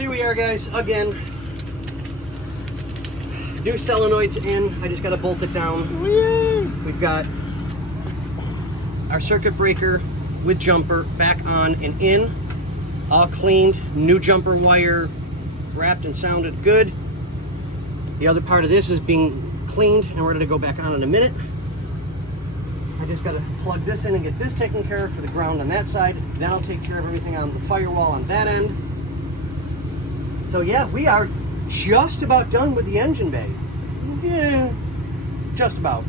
Here we are, guys, again. New solenoid's in. I just got to bolt it down. Whee! We've got our circuit breaker with jumper back on and in. All cleaned. New jumper wire wrapped and sounded good. The other part of this is being cleaned and ready to go back on in a minute. I just got to plug this in and get this taken care of for the ground on that side. Then I'll take care of everything on the firewall on that end. So yeah, we are just about done with the engine bay. Yeah, just about.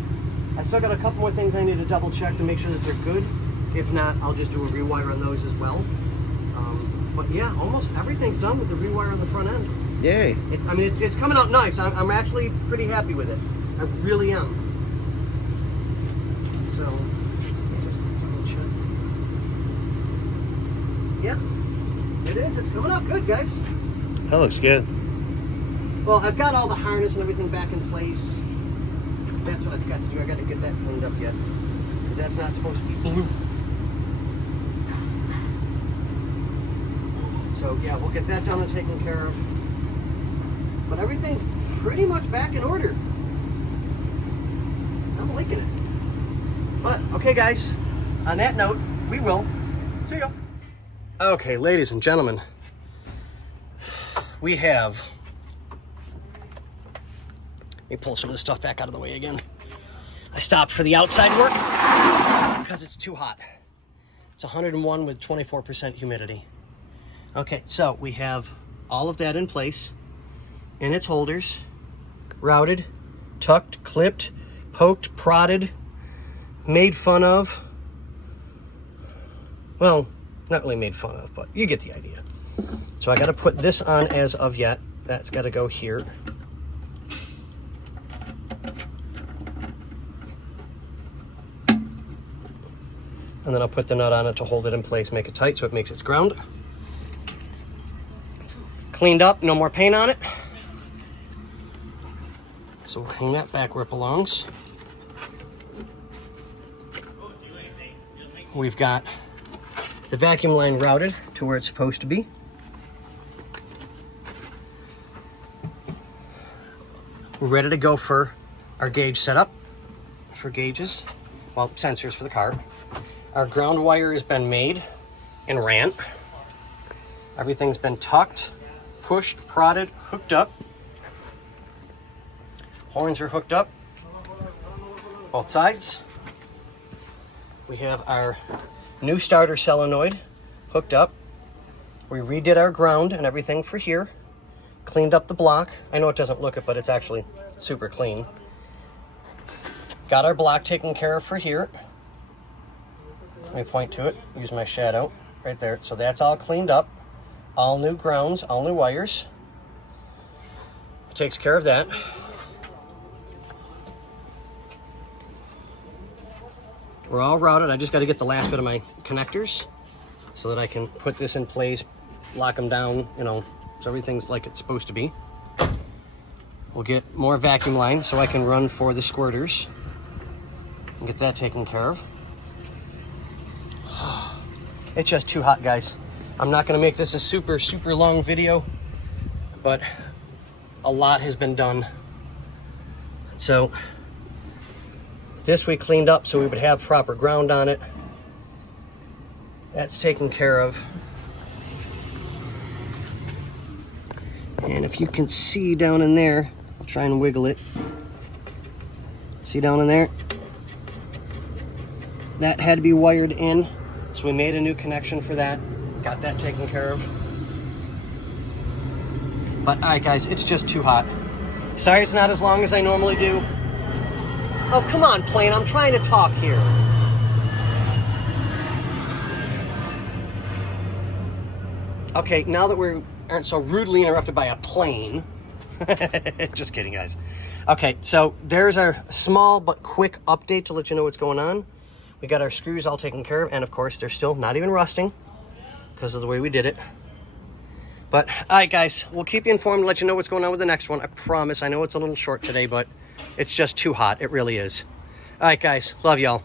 I still got a couple more things I need to double check to make sure that they're good. If not, I'll just do a rewire on those as well. But yeah, almost everything's done with the rewire on the front end. Yay. I mean, it's coming out nice. I'm actually pretty happy with it. I really am. So, yeah, it is. It's coming out good, guys. That looks good. Well, I've got all the harness and everything back in place. That's what I've got to do. I got to get that cleaned up yet, because that's not supposed to be blue. So yeah, we'll get that done and taken care of. But everything's pretty much back in order. I'm liking it. But okay, guys. On that note, we will see ya. Okay, ladies and gentlemen, we have. Let me pull some of this stuff back out of the way again. I stopped for the outside work because it's too hot. It's 101 with 24% humidity. Okay, so we have all of that in place in its holders, routed, tucked, clipped, poked, prodded, made fun of. Well, not really made fun of, but you get the idea. So I got to put this on as of yet. That's got to go here. And then I'll put the nut on it to hold it in place, make it tight so it makes its ground. Cleaned up, no more paint on it. So we'll hang that back where it belongs. We've got the vacuum line routed to where it's supposed to be. We're ready to go for our gauge setup for gauges, well, sensors for the car. Our ground wire has been made and ran. Everything's been tucked, pushed, prodded, hooked up. Horns are hooked up, both sides. We have our new starter solenoid hooked up. We redid our ground and everything for here. Cleaned up the block. I know it doesn't look it, but it's actually super clean. Got our block taken care of for here. Let me point to it, use my shadow right there. So that's all cleaned up. All new grounds, all new wires. It takes care of that. We're all routed. I just got to get the last bit of my connectors so that I can put this in place, lock them down, you know, so everything's like it's supposed to be. We'll get more vacuum line so I can run for the squirters and get that taken care of. It's just too hot, guys. I'm not going to make this a super long video, but a lot has been done. So this we cleaned up so we would have proper ground on it. That's taken care of. And if you can see down in there, I'll try and wiggle it. See down in there? That had to be wired in. So we made a new connection for that. Got that taken care of. But all right, guys, it's just too hot. Sorry it's not as long as I normally do. Oh, come on, plane. I'm trying to talk here. Okay, now that we aren't so rudely interrupted by a plane. Just kidding, guys. Okay, so there's our small but quick update to let you know what's going on. We got our screws all taken care of, and of course, they're still not even rusting because of the way we did it. But, all right, guys, we'll keep you informed and let you know what's going on with the next one. I promise. I know it's a little short today, but it's just too hot. It really is. All right, guys. Love y'all.